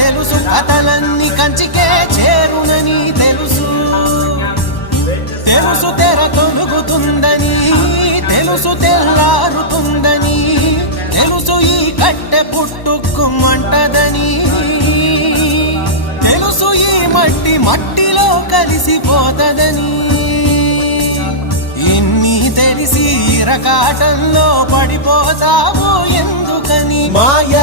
తెలుసు, కథలన్నీ కంచికే చేరునని తెలుసు. తెలుసు తెర తొలుగుతుందని, తెలుసు తెల్లారుతుందని, తెలుసు ఈ కట్టె పుట్టుకుమంటదని, తెలుసు ఈ మట్టి మట్టిలో కలిసిపోతదని. ఇన్ని తెలిసి ఇరకాటంలో పడిపోతావు ఎందుకని? మాయ